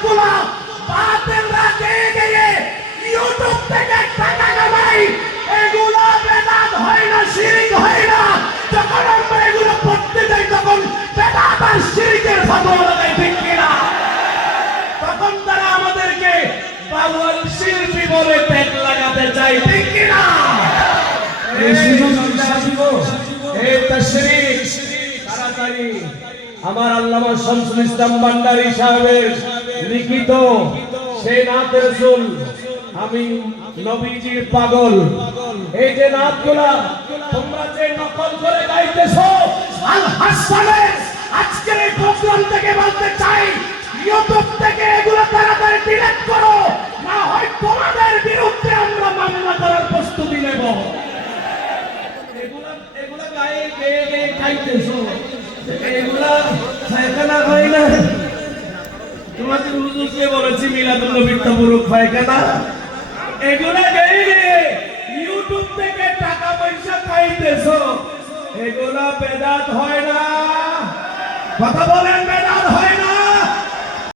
নাতগুলা বাতেলরা গেয়ে গেয়ে ইউটিউব থেকে টাকা কামাই, এগুলা বেদাত হয় না, শিরক হয় না। যখন আমরা এগুলো পড়তে যাই তখন বেদাত আর শিরকের ফতোয়া লাগাই, ঠিক কিনা? তখন তারা আমাদেরকে বাউল শিল্পী বলে ট্যাগ লাগাতে চায়, ঠিক কিনা? এই সুযোগ এই তাশরীক তাড়াতাড়ি আমার আল্লামা শামসুল ইসলাম ভান্ডারী সাহেবের লিখিত সেই নাত রাসূল আমি নবীজির পাগল, এই যে নাতগুলা তোমরা যে নকল করে গাইতেছো, আল হাসানের আজকের এই প্রোগ্রাম থেকে বলতে চাই, ইউটিউব থেকে এগুলো তাড়াতাড়ি ডিলিট করো, না হয় তোমাদের বিরুদ্ধে আমরা মামলা করার প্রস্তুতি নেব। এগুলা গায়ে গেয়ে গেয়ে গাইতেছো, এগুলা ফায়খানা হয় না। তোমাদের হুজুরকে বলেছি মিলাদুল নবীর তাবরুক ফায়খানা, এগুলা গেয়ে গেয়ে ইউটিউব থেকে টাকা পয়সা খাইতেছো, এগুলা বেদাত হয় না। কথা বলেন, বেদাত হয়